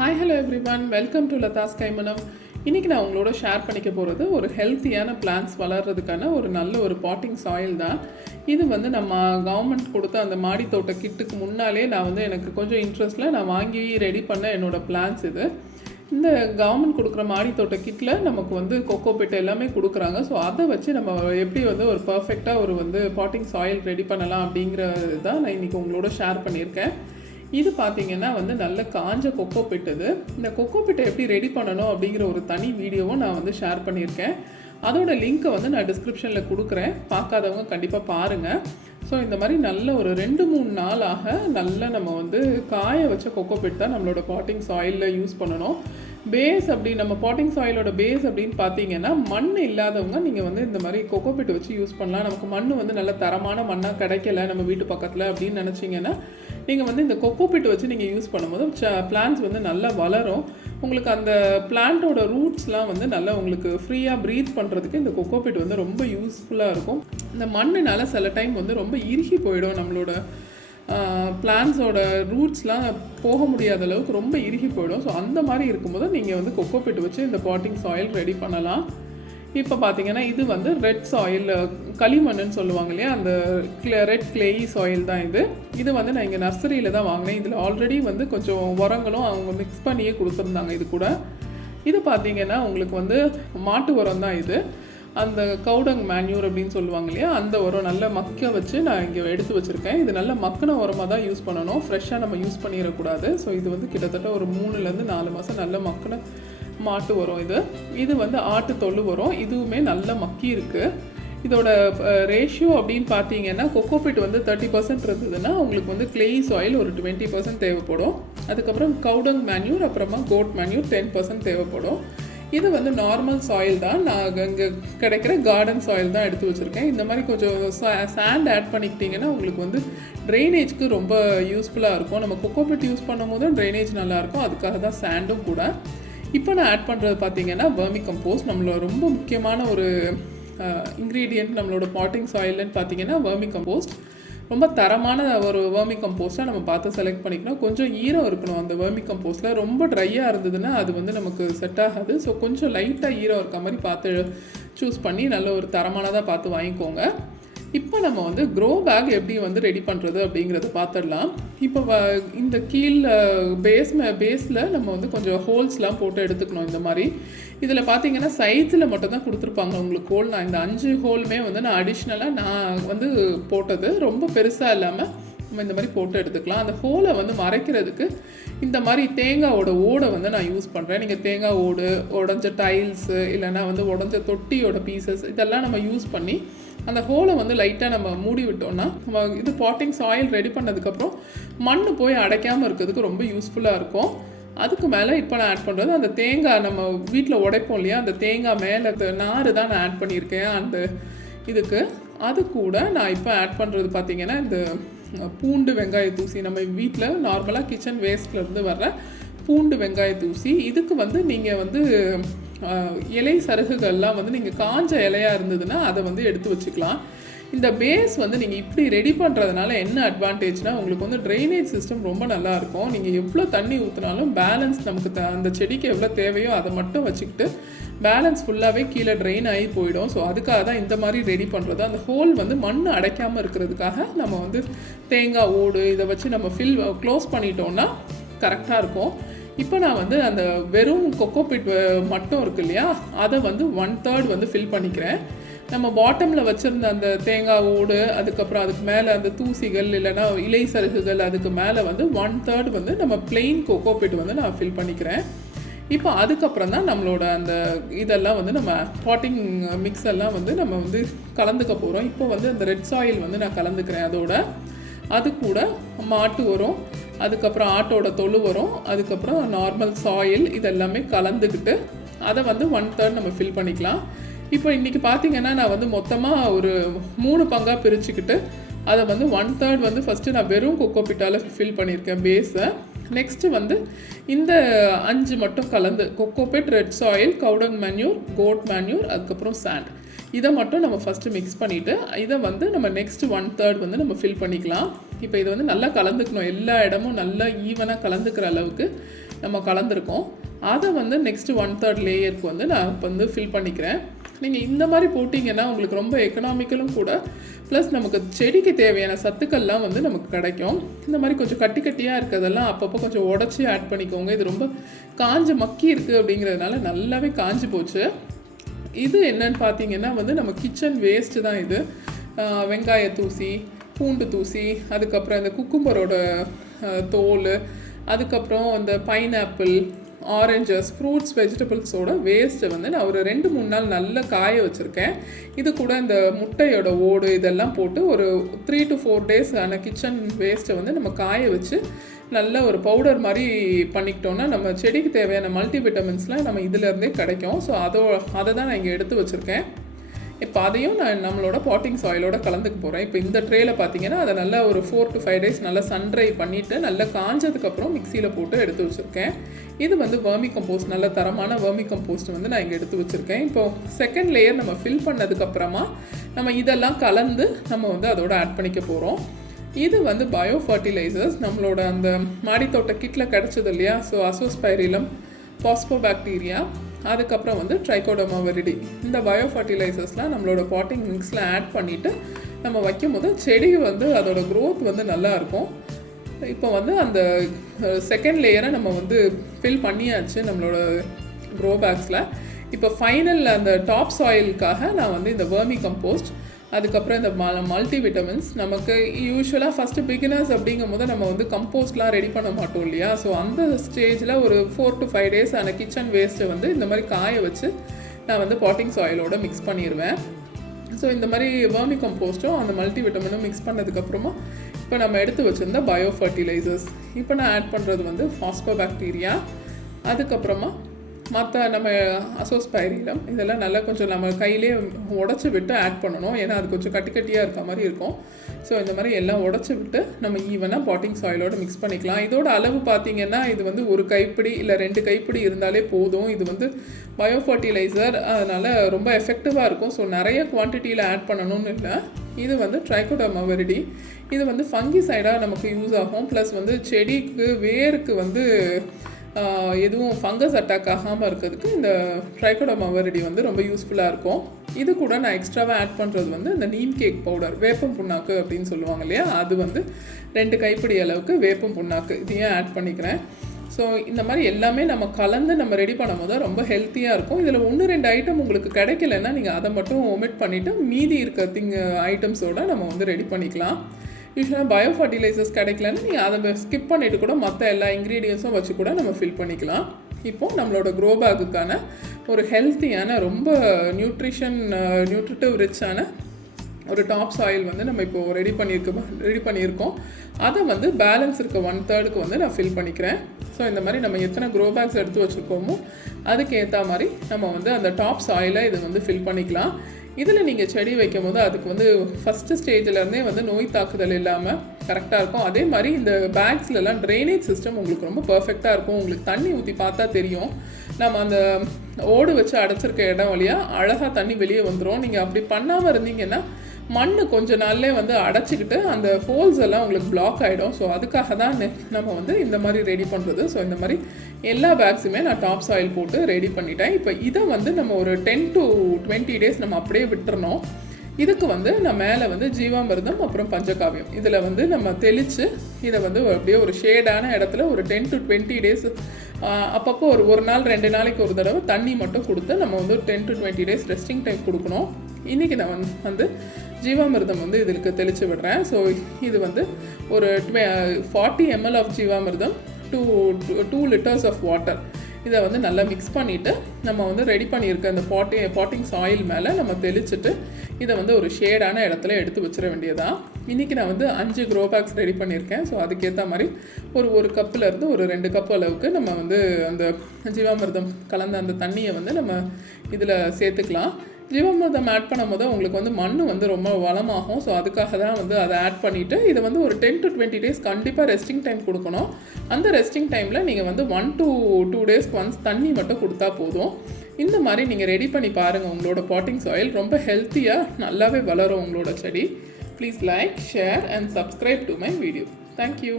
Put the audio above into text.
Hi hello everyone, welcome to Latha's Kaimanam. இன்றைக்கி நான் உங்களோட ஷேர் பண்ணிக்க போகிறது ஒரு ஹெல்த்தியான பிளான்ட்ஸ் வளர்கிறதுக்கான ஒரு நல்ல ஒரு பாட்டிங் சாயில் தான். இது வந்து நம்ம கவர்மெண்ட் கொடுத்த அந்த மாடி தோட்ட கிட்டுக்கு முன்னாலே நான் எனக்கு கொஞ்சம் இன்ட்ரெஸ்ட்டில் நான் வாங்கி ரெடி பண்ண என்னோடய பிளான்ஸ் இது. இந்த கவர்மெண்ட் கொடுக்குற மாடி தோட்ட கிட்டில் நமக்கு கொக்கோ பிட் எல்லாமே கொடுக்குறாங்க. ஸோ அதை வச்சு நம்ம எப்படி ஒரு பர்ஃபெக்டாக ஒரு பாட்டிங் சாயில் ரெடி பண்ணலாம் அப்படிங்கிறது தான் நான் இன்றைக்கி உங்களோட ஷேர் பண்ணியிருக்கேன். இது பார்த்திங்கன்னா நல்ல காஞ்ச கொக்கோ பிட். இது இந்த கொக்கோ பிட்டை எப்படி ரெடி பண்ணணும் அப்படிங்கிற ஒரு தனி வீடியோவும் நான் ஷேர் பண்ணியிருக்கேன். அதோட லிங்க்கை நான் டிஸ்கிரிப்ஷனில் கொடுக்குறேன், பார்க்காதவங்க கண்டிப்பாக பாருங்கள். ஸோ இந்த மாதிரி நல்ல ஒரு 2-3 நாளாக நல்ல நம்ம காய வச்ச கொக்கோ பிட் தான் நம்மளோட பாட்டிங் சாயிலில் யூஸ் பண்ணணும். பேஸ் அப்படி நம்ம பாட்டிங் சாயிலோட பேஸ் அப்படின்னு பார்த்தீங்கன்னா மண் இல்லாதவங்க நீங்கள் இந்த மாதிரி கொக்கோ பிட் வச்சு யூஸ் பண்ணலாம். நமக்கு மண் நல்ல தரமான மண்ணாக கிடைக்கல நம்ம வீட்டு பக்கத்தில் அப்படின்னு நினச்சிங்கன்னா நீங்கள் இந்த கொக்கோ பிட் வச்சு நீங்கள் யூஸ் பண்ணும்போது பிளான்ட்ஸ் நல்லா வளரும். உங்களுக்கு அந்த பிளான்ட்டோட ரூட்ஸ்லாம் நல்லா உங்களுக்கு ஃப்ரீயாக ப்ரீத் பண்ணுறதுக்கு இந்த கொக்கோ பிட் ரொம்ப யூஸ்ஃபுல்லாக இருக்கும். இந்த மண்ணுனால சில டைம் ரொம்ப இறுகி போயிடும், நம்மளோட பிளான்ஸோட ரூட்ஸ்லாம் போக முடியாத அளவுக்கு ரொம்ப இறுகி போயிடும். ஸோ அந்த மாதிரி இருக்கும்போது நீங்கள் கொக்கோ பிட் வச்சு இந்த பாட்டிங் சாயில் ரெடி பண்ணலாம். இப்போ பார்த்தீங்கன்னா இது ரெட் சாயில், களிமண்ணுன்னு சொல்லுவாங்க இல்லையா, அந்த ரெட் கிளேயி சாயில் தான் இது. இது நான் இங்கே நர்சரியில் தான் வாங்கினேன். இதில் ஆல்ரெடி கொஞ்சம் உரங்களும் அவங்க மிக்ஸ் பண்ணியே கொடுத்துருந்தாங்க இது கூட. இது பார்த்தீங்கன்னா உங்களுக்கு மாட்டு உரம் தான் இது. அந்த கவுடங் மேன்யூர் அப்படின்னு சொல்லுவாங்க இல்லையா, அந்த உரம் நல்லா மக்க வச்சு நான் இங்கே எடுத்து வச்சுருக்கேன். இது நல்ல மக்கின உரமாக தான் யூஸ் பண்ணணும், ஃப்ரெஷ்ஷாக நம்ம யூஸ் பண்ணிடக்கூடாது. ஸோ இது கிட்டத்தட்ட ஒரு 3-4 மாதம் நல்ல மக்கின மாட்டு உரம். இது ஆட்டு தொழு உரம். இதுவுமே நல்ல மக்கி இருக்குது. இதோட ரேஷியோ அப்படின்னு பார்த்தீங்கன்னா கொக்கோ பிட் 30% இருந்ததுன்னா உங்களுக்கு கிளேயி சாயில் ஒரு 20% தேவைப்படும். அதுக்கப்புறம் கவுடங் மேன்யூர், அப்புறமா கோட் மேன்யூர் 10% தேவைப்படும். இது நார்மல் சாயில் தான். நான் இங்கே கிடைக்கிற கார்டன் சாயில் தான் எடுத்து வச்சுருக்கேன். இந்த மாதிரி கொஞ்சம் சாண்ட் ஆட் பண்ணிக்கிட்டிங்கன்னா உங்களுக்கு ட்ரைனேஜ்க்கு ரொம்ப யூஸ்ஃபுல்லாக இருக்கும். நம்ம கொக்கோ பிட் யூஸ் பண்ணும் போது ட்ரைனேஜ் நல்லாயிருக்கும், அதுக்காக தான் சாண்டும் கூட. இப்போ நான் ஆட் பண்ணுறது பார்த்தீங்கன்னா வெர்மிகம்போஸ்ட். நம்மளோட ரொம்ப முக்கியமான ஒரு இன்க்ரீடியன்ட் நம்மளோட பாட்டிங் சாயில்னு பார்த்தீங்கன்னா வெர்மிகம்போஸ்ட். ரொம்ப தரமான ஒரு வெர்மிகம்போஸ்ட்டாக நம்ம பார்த்து செலக்ட் பண்ணிக்கணும். கொஞ்சம் ஈரம் இருக்கணும் அந்த வெர்மிகம்போஸ்ட்டில். ரொம்ப ட்ரையாக இருந்ததுன்னா அது நமக்கு செட் ஆகாது. ஸோ கொஞ்சம் லைட்டாக ஈரம் இருக்க மாதிரி பார்த்து சூஸ் பண்ணி நல்ல ஒரு தரமானதாக பார்த்து வாங்கிக்கோங்க. இப்போ நம்ம க்ரோ பேக் எப்படி ரெடி பண்ணுறது அப்படிங்கிறத பார்த்துடலாம். இப்போ இந்த பேஸில் நம்ம கொஞ்சம் ஹோல்ஸ்லாம் போட்டு எடுத்துக்கணும். இந்த மாதிரி இதில் பார்த்தீங்கன்னா சைஸில் மட்டும் தான் கொடுத்துருப்பாங்க உங்களுக்கு ஹோல். நான் இந்த 5 ஹோலுமே நான் அடிஷ்னலாக நான் போட்டது, ரொம்ப பெருசாக இல்லாமல் நம்ம இந்த மாதிரி போட்டு எடுத்துக்கலாம். அந்த ஹோலை மறைக்கிறதுக்கு இந்த மாதிரி தேங்காவோட ஓடை நான் யூஸ் பண்ணுறேன். நீங்கள் தேங்காய் ஓடு, உடஞ்ச டைல்ஸு, இல்லைனா உடஞ்ச தொட்டியோட பீசஸ், இதெல்லாம் நம்ம யூஸ் பண்ணி அந்த ஹோலை லைட்டாக நம்ம மூடி விட்டோம்னா நம்ம இது பாட்டிங் சாயில் ரெடி பண்ணதுக்கப்புறம் மண் போய் அடைக்காமல் இருக்கிறதுக்கு ரொம்ப யூஸ்ஃபுல்லாக இருக்கும். அதுக்கு மேலே இப்போ நான் ஆட் பண்ணுறது அந்த தேங்காய், நம்ம வீட்டில் உடைப்போம் இல்லையா, அந்த தேங்காய் மேலே நார் தான் நான் ஆட் பண்ணியிருக்கேன் அந்த இதுக்கு. அது கூட நான் இப்போ ஆட் பண்ணுறது பார்த்திங்கன்னா இந்த பூண்டு வெங்காய தூசி, நம்ம வீட்டில் நார்மலாக கிச்சன் வேஸ்ட்லேருந்து வர்ற பூண்டு வெங்காய தூசி. இதுக்கு நீங்கள் இலை சருகுகள்லாம் நீங்கள் காஞ்ச இலையாக இருந்ததுன்னா அதை எடுத்து வச்சுக்கலாம். இந்த பேஸ் நீங்கள் இப்படி ரெடி பண்ணுறதுனால என்ன அட்வான்டேஜ்னால் உங்களுக்கு ட்ரைனேஜ் சிஸ்டம் ரொம்ப நல்லாயிருக்கும். நீங்கள் எவ்வளோ தண்ணி ஊற்றினாலும் பேலன்ஸ் நமக்கு அந்த செடிக்கு எவ்வளோ தேவையோ அதை மட்டும் வச்சுக்கிட்டு பேலன்ஸ் ஃபுல்லாகவே கீழே ட்ரெயின் ஆகி போயிடும். ஸோ அதுக்காக தான் இந்த மாதிரி ரெடி பண்ணுறது. அந்த ஹோல் மண் அடைக்காமல் இருக்கிறதுக்காக நம்ம தேங்காய் ஓடு இதை வச்சு நம்ம க்ளோஸ் பண்ணிட்டோம்னா கரெக்டாக இருக்கும். இப்போ நான் அந்த வெறும் கொக்கோ பிட் மட்டும் இருக்கு இல்லையா, அதை 1/3 ஃபில் பண்ணிக்கிறேன். நம்ம பாட்டமில் வச்சுருந்த அந்த தேங்காய் ஓடு, அதுக்கப்புறம் அதுக்கு மேலே அந்த தூசிகள் இல்லைனா இலை சருகுகள், அதுக்கு மேலே 1/3 நம்ம பிளெயின் கொக்கோ பிட் நான் ஃபில் பண்ணிக்கிறேன். இப்போ அதுக்கப்புறம் தான் நம்மளோட அந்த இதெல்லாம் நம்ம பாட்டிங் மிக்ஸ் எல்லாம் நம்ம கலந்துக்க போகிறோம். இப்போ அந்த ரெட் சாயில் நான் கலந்துக்கிறேன். அதோட அது கூட மாட்டு உரம், அதுக்கப்புறம் ஆட்டோட தொழு உரம், அதுக்கப்புறம் நார்மல் சாயில், இதெல்லாமே கலந்துக்கிட்டு அதை 1/3 நம்ம ஃபில் பண்ணிக்கலாம். இப்போ இன்றைக்கி பார்த்திங்கன்னா நான் மொத்தமாக ஒரு 3 பங்காக பிரிச்சுக்கிட்டு அதை 1/3 ஃபஸ்ட்டு நான் வெறும் கொக்கோ பிட்டால் ஃபில் பண்ணியிருக்கேன் பேஸை. நெக்ஸ்ட்டு இந்த 5 மட்டும் கலந்து cocopeat, red soil, cow dung manure, goat manure, அதுக்கப்புறம் சாண்ட், இதை மட்டும் நம்ம ஃபஸ்ட்டு மிக்ஸ் பண்ணிவிட்டு இதை நம்ம நெக்ஸ்ட்டு 1/3 நம்ம ஃபில் பண்ணிக்கலாம். இப்போ இது நல்லா கலந்துக்கணும், எல்லா இடமும் நல்லா ஈவனாக கலந்துக்கிற அளவுக்கு நம்ம கலந்துருக்கோம். அதை வந்து நெக்ஸ்ட்டு 1/3 லேயருக்கு வந்து நான் இப்போ வந்து ஃபில் பண்ணிக்கிறேன். நீங்கள் இந்த மாதிரி போட்டிங்கன்னா உங்களுக்கு ரொம்ப எக்கனாமிக்கலும் கூட, ப்ளஸ் நமக்கு செடிக்கு தேவையான சத்துக்கள்லாம் வந்து நமக்கு கிடைக்கும். இந்த மாதிரி கொஞ்சம் கட்டி கட்டியாக இருக்கிறதெல்லாம் அப்பப்போ கொஞ்சம் உடச்சி ஆட் பண்ணிக்கோங்க. இது ரொம்ப காஞ்ச மக்கி இருக்குது அப்படிங்கிறதுனால நல்லாவே காஞ்சி போச்சு. இது என்னன்னு பார்த்தீங்கன்னா வந்து நம்ம கிச்சன் வேஸ்ட்டு தான் இது. வெங்காய தூசி, பூண்டு தூசி, அதுக்கப்புறம் இந்த குக்கும்பரோட தோல், அதுக்கப்புறம் இந்த பைனாப்பிள், ஆரஞ்சஸ், ஃப்ரூட்ஸ், வெஜிடபிள்ஸோட வேஸ்ட்டை வந்து நான் ஒரு 2-3 நாள் நல்லா காய வச்சுருக்கேன். இது கூட இந்த முட்டையோட ஓடு இதெல்லாம் போட்டு ஒரு 3 to 4 days ஆன கிச்சன் வேஸ்ட்டை வந்து நம்ம காய வச்சு நல்ல ஒரு பவுடர் மாதிரி பண்ணிக்கிட்டோன்னா நம்ம செடிக்கு தேவையான மல்டிவிட்டமின்ஸ்லாம் நம்ம இதிலேருந்தே கிடைக்கும். ஸோ அதை தான் நான் இங்கே எடுத்து வச்சுருக்கேன். இப்போ அதையும் நான் நம்மளோட பாட்டிங் சாயிலோட கலந்துக்க போகிறேன். இப்போ இந்த ட்ரேயில் பார்த்தீங்கன்னா அதை நல்லா ஒரு 4 to 5 days நல்லா சன்ட்ரை பண்ணிவிட்டு நல்லா காஞ்சதுக்கப்புறம் மிக்சியில் போட்டு எடுத்து வச்சுருக்கேன். இது வந்து வெர்மிகம்போஸ்ட், நல்ல தரமான வெர்மிகம்போஸ்ட் வந்து நான் இங்கே எடுத்து வச்சுருக்கேன். இப்போது செகண்ட் லேயர் நம்ம ஃபில் பண்ணதுக்கப்புறமா நம்ம இதெல்லாம் கலந்து நம்ம வந்து அதோட ஆட் பண்ணிக்க போகிறோம். இது வந்து பயோ ஃபர்டிலைசர்ஸ் நம்மளோட அந்த மாடித்தோட்ட கிட்டில் கிடச்சது இல்லையா. ஸோ அசோஸ்பைரிலம், பாஸ்போபாக்டீரியா, அதுக்கப்புறம் வந்து ட்ரைகோடர்மா விரிடி, இந்த பயோ ஃபர்டிலைசர்ஸ்லாம் நம்மளோட பாட்டிங் மிக்ஸில் ஆட் பண்ணிவிட்டு நம்ம வைக்கும் போது செடி வந்து அதோட க்ரோத் வந்து நல்லாயிருக்கும். இப்போ வந்து அந்த செகண்ட் லேயரை நம்ம வந்து ஃபில் பண்ணியாச்சு நம்மளோட க்ரோ பேக்ஸில். இப்போ ஃபைனல் அந்த டாப் சாயிலுக்காக நான் வந்து இந்த வெர்மிகம்போஸ்ட், அதுக்கப்புறம் இந்த மல்டிவிட்டமின்ஸ், நமக்கு யூஸ்வலாக ஃபஸ்ட்டு பிகினர்ஸ் அப்படிங்கும் போது நம்ம வந்து கம்போஸ்ட்லாம் ரெடி பண்ண மாட்டோம் இல்லையா. ஸோ அந்த ஸ்டேஜில் ஒரு 4 to 5 days ஆன கிச்சன் வேஸ்ட்டை வந்து இந்த மாதிரி காய வச்சு நான் வந்து பாட்டிங் சாயிலோட மிக்ஸ் பண்ணிடுவேன். ஸோ இந்த மாதிரி வெர்மிகம்போஸ்ட்டும் அந்த மல்டிவிட்டமினும் மிக்ஸ் பண்ணதுக்கப்புறமா இப்போ நம்ம எடுத்து வச்சுருந்த பயோ ஃபர்டிலைசர்ஸ் இப்போ நான் ஆட் பண்ணுறது வந்து பாஸ்போபாக்டீரியா, அதுக்கப்புறமா மற்ற நம்ம அசோஸ்பைரிலம், இதெல்லாம் நல்லா கொஞ்சம் நம்ம கையிலே உடச்சி விட்டு ஆட் பண்ணணும். ஏன்னா அது கொஞ்சம் கட்டி கட்டியாக இருக்க மாதிரி இருக்கும். ஸோ இந்த மாதிரி எல்லாம் உடச்சி விட்டு நம்ம ஈவனாக பாட்டிங் சாயிலோட மிக்ஸ் பண்ணிக்கலாம். இதோட அளவு பார்த்திங்கன்னா இது வந்து 1 கைப்பிடி இல்லை 2 கைப்பிடி இருந்தாலே போதும். இது வந்து பயோ ஃபர்டிலைசர், அதனால் ரொம்ப எஃபெக்டிவாக இருக்கும். ஸோ நிறைய குவான்டிட்டியில் ஆட் பண்ணணும்னு இல்லை. இது வந்து ட்ரைகோடர்மா விரிடி, இது வந்து ஃபங்கிசைடாக நமக்கு யூஸ் ஆகும். ப்ளஸ் வந்து செடிக்கு வேருக்கு வந்து எதுவும் ஃபங்கஸ் அட்டாக் ஆகாமல் இருக்கிறதுக்கு இந்த ட்ரைகோடர்மா விரிடி வந்து ரொம்ப யூஸ்ஃபுல்லாக இருக்கும். இது கூட நான் எக்ஸ்ட்ராவாக ஆட் பண்ணுறது வந்து இந்த நீம் கேக் பவுடர், வேப்பம் புண்ணாக்கு அப்படின்னு சொல்லுவாங்க இல்லையா. அது வந்து 2 கைப்பிடி அளவுக்கு வேப்பம் புண்ணாக்கு இதையும் ஆட் பண்ணிக்கிறேன். ஸோ இந்த மாதிரி எல்லாமே நம்ம கலந்து நம்ம ரெடி பண்ணும் போது ரொம்ப ஹெல்த்தியாக இருக்கும். இதில் 1-2 ஐட்டம் உங்களுக்கு கிடைக்கலன்னா நீங்கள் அதை மட்டும் ஒமிட் பண்ணிவிட்டு மீதி இருக்க ஐட்டம்ஸோடு நம்ம வந்து ரெடி பண்ணிக்கலாம். யூஸ்வலாக பயோ ஃபர்டிலைசர்ஸ் கிடைக்கலன்னா நீங்கள் அதை ஸ்கிப் பண்ணிவிட்டு கூட மற்ற எல்லா இன்க்ரீடியன்ஸும் வச்சு கூட நம்ம ஃபில் பண்ணிக்கலாம். இப்போது நம்மளோட க்ரோ பேக்குக்கான ஒரு ஹெல்த்தியான ரொம்ப நியூட்ரிட்டிவ் ரிச்சான ஒரு டாப் சாயில் வந்து நம்ம இப்போது ரெடி பண்ணியிருக்கோம். அதை வந்து பேலன்ஸ் இருக்க 1/3க்கு வந்து நான் ஃபில் பண்ணிக்கிறேன். ஸோ இந்த மாதிரி நம்ம எத்தனை க்ரோ பேக்ஸ் எடுத்து வச்சுருக்கோமோ அதுக்கு ஏற்ற மாதிரி நம்ம வந்து அந்த டாப் சாயிலை இது வந்து ஃபில் பண்ணிக்கலாம். இதில் நீங்கள் செடி வைக்கும் போது அதுக்கு வந்து ஃபஸ்ட்டு ஸ்டேஜிலேருந்தே வந்து நோய் தாக்குதல் இல்லாமல் கரெக்டாக இருக்கும். அதே மாதிரி இந்த பேக்ஸ்லலாம் ட்ரைனேஜ் சிஸ்டம் உங்களுக்கு ரொம்ப பர்ஃபெக்டாக இருக்கும். உங்களுக்கு தண்ணி ஊற்றி பார்த்தா தெரியும். நம்ம அந்த ஓடு வச்சு அடைச்சிருக்க இடம் வழியாக அழகாக தண்ணி வெளியே வந்துடும். நீங்கள் அப்படி பண்ணாமல் இருந்தீங்கன்னா மண் கொஞ்ச நாள்லேயே வந்து அடைச்சிக்கிட்டு அந்த ஹோல்ஸ் எல்லாம் உங்களுக்கு பிளாக் ஆகிடும். ஸோ அதுக்காக தான் நம்ம வந்து இந்த மாதிரி ரெடி பண்ணுறது. ஸோ இந்த மாதிரி எல்லா பேக்ஸுமே நான் டாப் சாயில் போட்டு ரெடி பண்ணிட்டேன். இப்போ இதை வந்து நம்ம ஒரு 10 to 20 days நம்ம அப்படியே விட்டுறணும். இதுக்கு வந்து நான் மேலே வந்து ஜீவாமிர்தம் அப்புறம் பஞ்சகாவியம் இதில் வந்து நம்ம தெளித்து இதை வந்து அப்படியே ஒரு ஷேடான இடத்துல ஒரு 10 to 20 days அப்பப்போ ஒரு நாள் 2 நாளைக்கு ஒரு தடவை தண்ணி மட்டும் கொடுத்து நம்ம வந்து 10 to 20 days ரெஸ்டிங் டைம் கொடுக்கணும். இன்றைக்கி நான் வந்து ஜீவாமிர்தம் வந்து இதுக்கு தெளித்து விடுறேன். ஸோ இது வந்து ஒரு 40 ml ஆஃப் ஜீவாமிர்தம், 2 liters ஆஃப் வாட்டர், இதை வந்து நல்லா மிக்ஸ் பண்ணிவிட்டு நம்ம வந்து ரெடி பண்ணியிருக்க அந்த பாட்டிங் சாயில் மேலே நம்ம தெளிச்சுட்டு இதை வந்து ஒரு ஷேடான இடத்துல எடுத்து வச்சிட வேண்டியதான். இன்றைக்கி நான் வந்து 5 க்ரோ பேக்ஸ் ரெடி பண்ணியிருக்கேன். ஸோ அதுக்கேற்ற மாதிரி ஒரு கப்புலேருந்து ஒரு 2 கப் அளவுக்கு நம்ம வந்து அந்த ஜீவாமிர்தம் கலந்த அந்த தண்ணியை வந்து நம்ம இதில் சேர்த்துக்கலாம். ஜீவாமிர்தம் ஆட் பண்ணும் போது உங்களுக்கு வந்து மண் வந்து ரொம்ப வளமாகும். ஸோ அதுக்காக தான் வந்து அதை ஆட் பண்ணிவிட்டு இதை வந்து ஒரு 10 to 20 days கண்டிப்பாக ரெஸ்டிங் டைம் கொடுக்கணும். அந்த ரெஸ்டிங் டைமில் நீங்கள் வந்து 1 to 2 days ஒன்ஸ் தண்ணி மட்டும் கொடுத்தா போதும். இந்த மாதிரி நீங்கள் ரெடி பண்ணி பாருங்கள். உங்களோட பாட்டிங் சாயில் ரொம்ப ஹெல்த்தியாக நல்லாவே வளரும் உங்களோட செடி. Please like, share and subscribe to my video. Thank you.